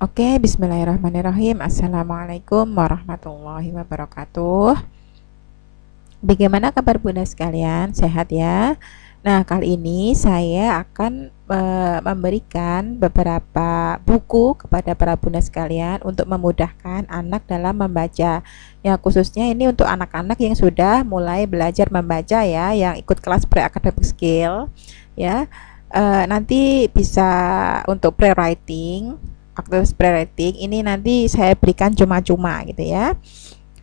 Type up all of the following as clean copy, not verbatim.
Oke, bismillahirrahmanirrahim. Assalamualaikum warahmatullahi wabarakatuh. Bagaimana kabar Bunda sekalian? Sehat ya? Nah, kali ini saya akan memberikan beberapa buku kepada para Bunda sekalian untuk memudahkan anak dalam membaca. Ya, khususnya ini untuk anak-anak yang sudah mulai belajar membaca ya, yang ikut kelas pre-academic skill ya. Nanti bisa untuk pre-writing, aktivitas pre-writing ini nanti saya berikan cuma-cuma gitu ya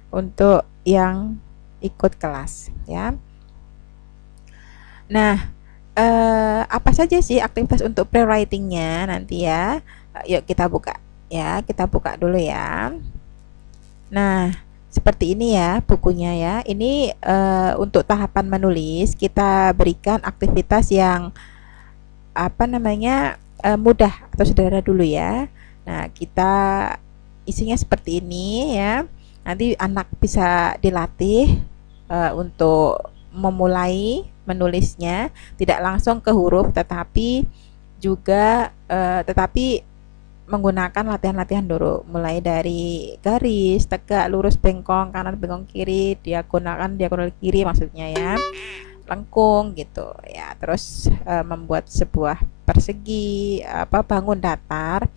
untuk yang ikut kelas ya. Nah, apa saja sih aktivitas untuk pre-writingnya nanti ya? Yuk kita buka ya, kita buka dulu ya. Nah, seperti ini ya bukunya ya. Ini untuk tahapan menulis kita berikan aktivitas yang mudah atau sederhana dulu ya. Nah, kita isinya seperti ini ya. Nanti anak bisa dilatih untuk memulai menulisnya tidak langsung ke huruf tetapi menggunakan latihan-latihan dulu mulai dari garis, tegak, lurus, bengkong, kanan, bengkong, kiri, diagonal kiri maksudnya ya, lengkung gitu ya, terus membuat sebuah persegi, bangun datar.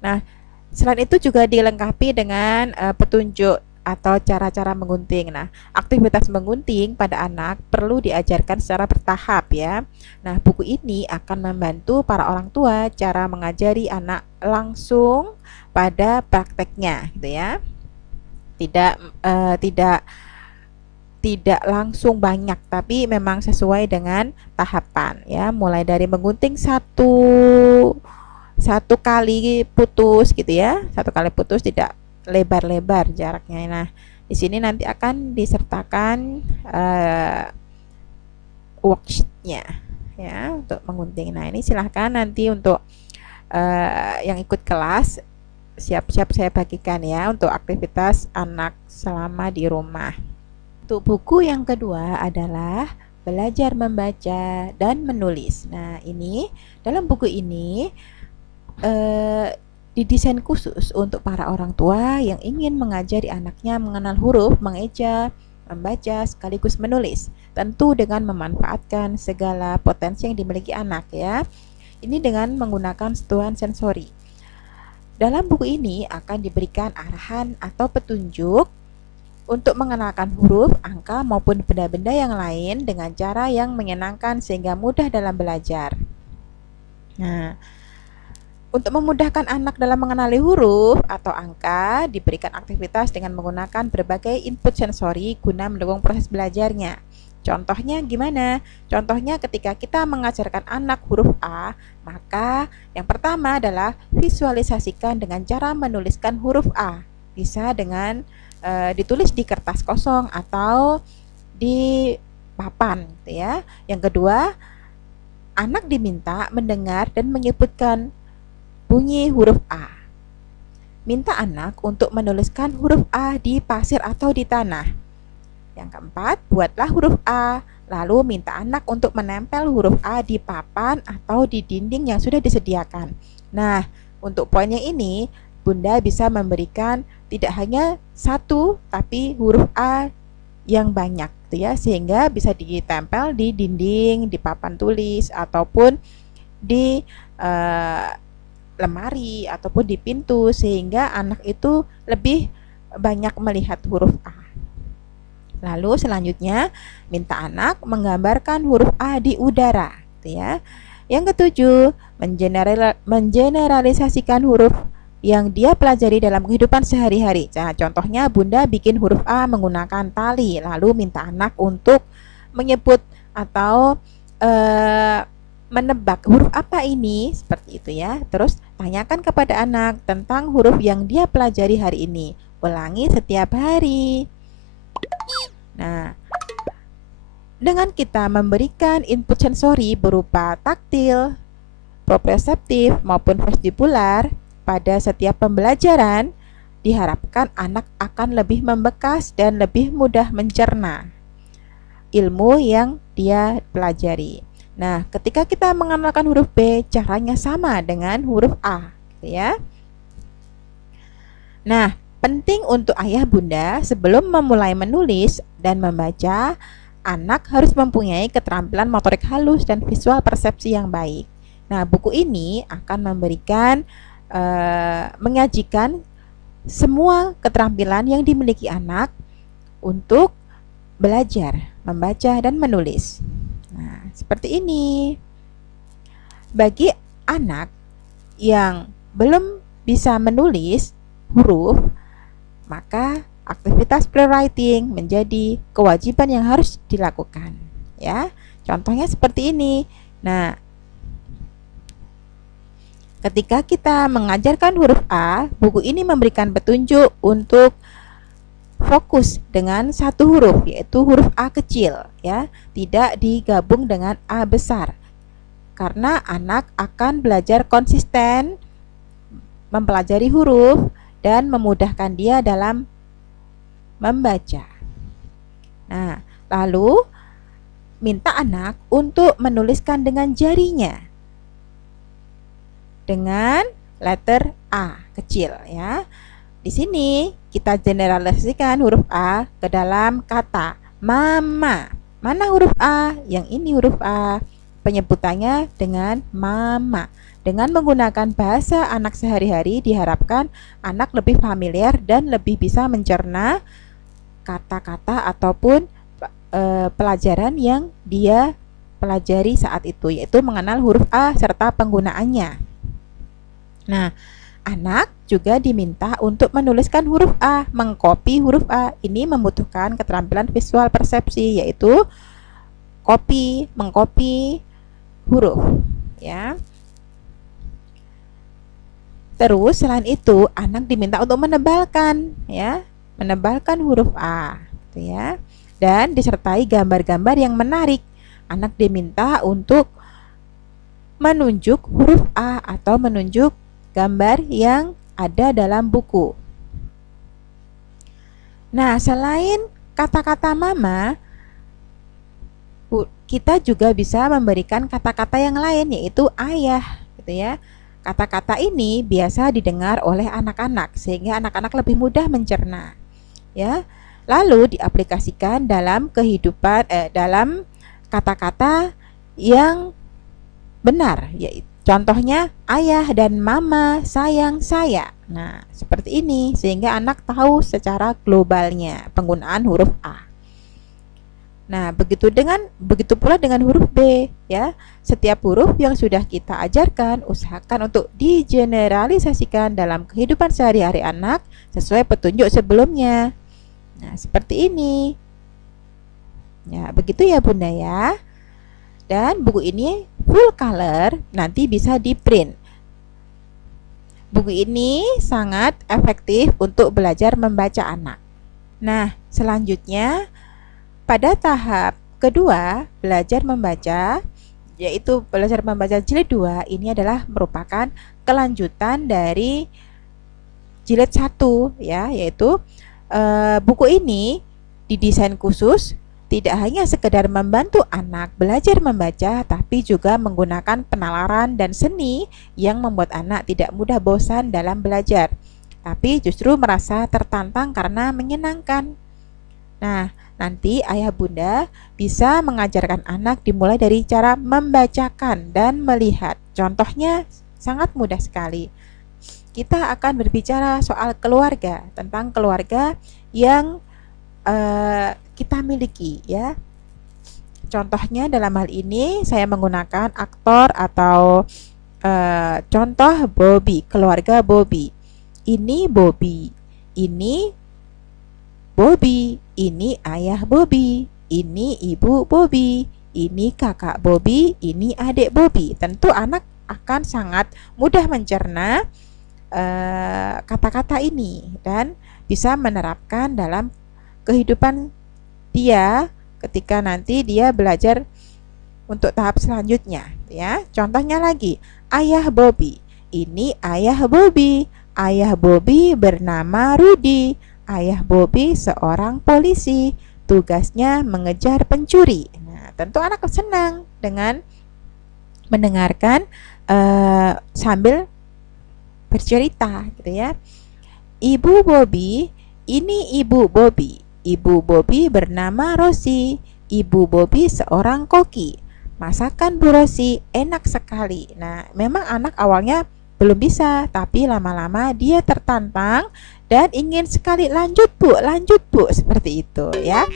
Nah, selain itu juga dilengkapi dengan petunjuk atau cara-cara menggunting. Nah, aktivitas menggunting pada anak perlu diajarkan secara bertahap ya. Nah, buku ini akan membantu para orang tua cara mengajari anak langsung pada prakteknya gitu ya. Tidak tidak tidak langsung banyak, tapi memang sesuai dengan tahapan ya, mulai dari menggunting satu kali putus gitu ya, satu kali putus, tidak lebar-lebar jaraknya. Nah, di sini nanti akan disertakan worksheetnya ya untuk menggunting. Nah, ini silahkan nanti untuk yang ikut kelas siap-siap saya bagikan ya untuk aktivitas anak selama di rumah. Untuk buku yang kedua adalah belajar membaca dan menulis. Nah, ini dalam buku ini didesain khusus untuk para orang tua yang ingin mengajari anaknya mengenal huruf, mengeja, membaca sekaligus menulis. Tentu dengan memanfaatkan segala potensi yang dimiliki anak ya. Ini dengan menggunakan sentuhan sensori. Dalam buku ini akan diberikan arahan atau petunjuk untuk mengenalkan huruf, angka, maupun benda-benda yang lain dengan cara yang menyenangkan sehingga mudah dalam belajar. Nah, untuk memudahkan anak dalam mengenali huruf atau angka, diberikan aktivitas dengan menggunakan berbagai input sensori guna mendukung proses belajarnya. Contohnya gimana? Contohnya ketika kita mengajarkan anak huruf A, maka yang pertama adalah visualisasikan dengan cara menuliskan huruf A. Bisa dengan ditulis di kertas kosong atau di papan gitu ya. Yang kedua, anak diminta mendengar dan menyebutkan bunyi huruf A. Minta anak untuk menuliskan huruf A di pasir atau di tanah. Yang keempat, buatlah huruf A, lalu minta anak untuk menempel huruf A di papan atau di dinding yang sudah disediakan. Nah, untuk poinnya ini Bunda bisa memberikan tidak hanya satu tapi huruf A yang banyak gitu ya, sehingga bisa ditempel di dinding, di papan tulis ataupun di lemari ataupun di pintu, sehingga anak itu lebih banyak melihat huruf A. Lalu selanjutnya minta anak menggambarkan huruf A di udara gitu ya. Yang ketujuh, mengeneralisasikan huruf yang dia pelajari dalam kehidupan sehari-hari. Nah, contohnya Bunda bikin huruf A menggunakan tali, lalu minta anak untuk menyebut atau menebak huruf apa ini, seperti itu ya. Terus tanyakan kepada anak tentang huruf yang dia pelajari hari ini. Ulangi setiap hari. Nah, dengan kita memberikan input sensori berupa taktil, proprioseptif maupun vestibular pada setiap pembelajaran, diharapkan anak akan lebih membekas dan lebih mudah mencerna ilmu yang dia pelajari. Nah, ketika kita mengenalkan huruf B, caranya sama dengan huruf A, gitu ya. Nah, penting untuk ayah bunda sebelum memulai menulis dan membaca, anak harus mempunyai keterampilan motorik halus dan visual persepsi yang baik. Nah, buku ini akan memberikan menyajikan semua keterampilan yang dimiliki anak untuk belajar membaca dan menulis. Nah, seperti ini. Bagi anak yang belum bisa menulis huruf, maka aktivitas pre-writing menjadi kewajiban yang harus dilakukan, ya. Contohnya seperti ini. Nah, ketika kita mengajarkan huruf A, buku ini memberikan petunjuk untuk fokus dengan satu huruf, yaitu huruf A kecil, ya, tidak digabung dengan A besar. Karena anak akan belajar konsisten mempelajari huruf dan memudahkan dia dalam membaca. Nah, lalu minta anak untuk menuliskan dengan jarinya dengan letter A kecil, ya. Di sini kita generalisasikan huruf A ke dalam kata mama. Mana huruf A? Yang ini huruf A. Penyebutannya dengan mama. Dengan menggunakan bahasa anak sehari-hari, diharapkan anak lebih familiar dan lebih bisa mencerna kata-kata ataupun pelajaran yang dia pelajari saat itu, yaitu mengenal huruf A serta penggunaannya. Nah, anak juga diminta untuk menuliskan huruf A, mengcopy huruf A. Ini membutuhkan keterampilan visual persepsi, yaitu mengcopy huruf, ya. Terus selain itu anak diminta untuk menebalkan, ya, menebalkan huruf A, gitu ya. Dan disertai gambar-gambar yang menarik. Anak diminta untuk menunjuk huruf A atau menunjuk gambar yang ada dalam buku. Nah, selain kata-kata mama, kita juga bisa memberikan kata-kata yang lain, yaitu ayah, gitu ya. Kata-kata ini biasa didengar oleh anak-anak sehingga anak-anak lebih mudah mencerna, ya. Lalu diaplikasikan dalam kehidupan dalam kata-kata yang benar, yaitu contohnya ayah dan mama sayang saya. Nah, seperti ini sehingga anak tahu secara globalnya penggunaan huruf A. Nah, begitu pula dengan huruf B, ya. Setiap huruf yang sudah kita ajarkan usahakan untuk digeneralisasikan dalam kehidupan sehari-hari anak sesuai petunjuk sebelumnya. Nah, seperti ini. Ya, begitu ya Bunda ya. Dan buku ini full color, nanti bisa di-print. Buku ini sangat efektif untuk belajar membaca anak. Nah, selanjutnya pada tahap kedua, belajar membaca, yaitu belajar membaca jilid 2, ini adalah merupakan kelanjutan dari jilid 1, ya, yaitu buku ini didesain khusus tidak hanya sekedar membantu anak belajar membaca, tapi juga menggunakan penalaran dan seni yang membuat anak tidak mudah bosan dalam belajar, tapi justru merasa tertantang karena menyenangkan. Nah, nanti ayah bunda bisa mengajarkan anak dimulai dari cara membacakan dan melihat. Contohnya sangat mudah sekali. Kita akan berbicara soal keluarga, tentang keluarga yang kita miliki, ya. Contohnya dalam hal ini saya menggunakan aktor atau contoh Bobby, keluarga Bobby. Ini Bobby, ini Bobby, ini ayah Bobby, ini ibu Bobby, ini kakak Bobby, ini adik Bobby. Tentu anak akan sangat mudah mencerna kata-kata ini dan bisa menerapkan dalam kehidupan dia ketika nanti dia belajar untuk tahap selanjutnya, ya. Contohnya lagi, ayah Bobby. Ini ayah Bobby. Ayah Bobby bernama Rudy. Ayah Bobby seorang polisi, tugasnya mengejar pencuri. Nah, tentu anak senang dengan mendengarkan sambil bercerita, gitu ya. Ibu Bobby, ini Ibu Bobby. Ibu Bobby bernama Rosi. Ibu Bobby seorang koki. Masakan Bu Rosi enak sekali. Nah, memang anak awalnya belum bisa, tapi lama-lama dia tertantang dan ingin sekali, lanjut Bu, seperti itu ya.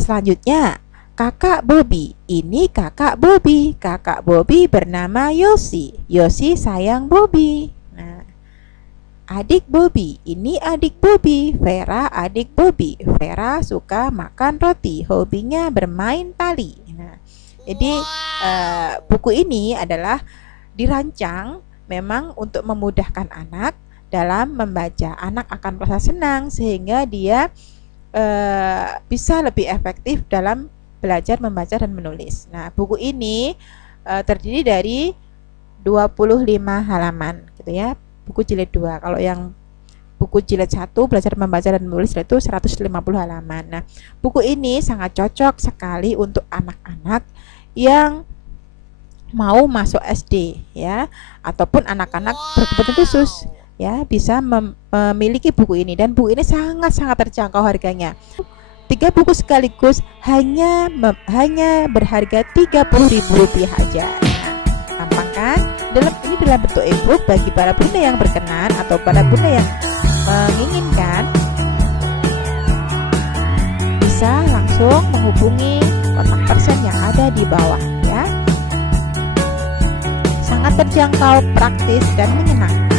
Selanjutnya, Kakak Bobby. Ini Kakak Bobby. Kakak Bobby bernama Yosi. Yosi sayang Bobby. Nah, adik Bobby. Ini adik Bobby. Vera adik Bobby. Vera suka makan roti. Hobinya bermain tali. Nah, jadi buku ini adalah dirancang memang untuk memudahkan anak dalam membaca. Anak akan merasa senang sehingga dia bisa lebih efektif dalam belajar membaca dan menulis. Nah, buku ini terdiri dari 25 halaman gitu ya. Buku jilid 2. Kalau yang buku jilid 1 belajar membaca dan menulis itu 150 halaman. Nah, buku ini sangat cocok sekali untuk anak-anak yang mau masuk SD ya, ataupun anak-anak berkebutuhan khusus ya, bisa memiliki buku ini, dan buku ini sangat-sangat terjangkau harganya. 3 buku sekaligus hanya berharga Rp30.000 aja. Nah, gampang kan? Ini dalam bentuk e-book bagi para bunda yang berkenan atau para bunda yang menginginkan, bisa langsung menghubungi kontak person yang ada di bawah ya. Sangat terjangkau, praktis dan menyenangkan.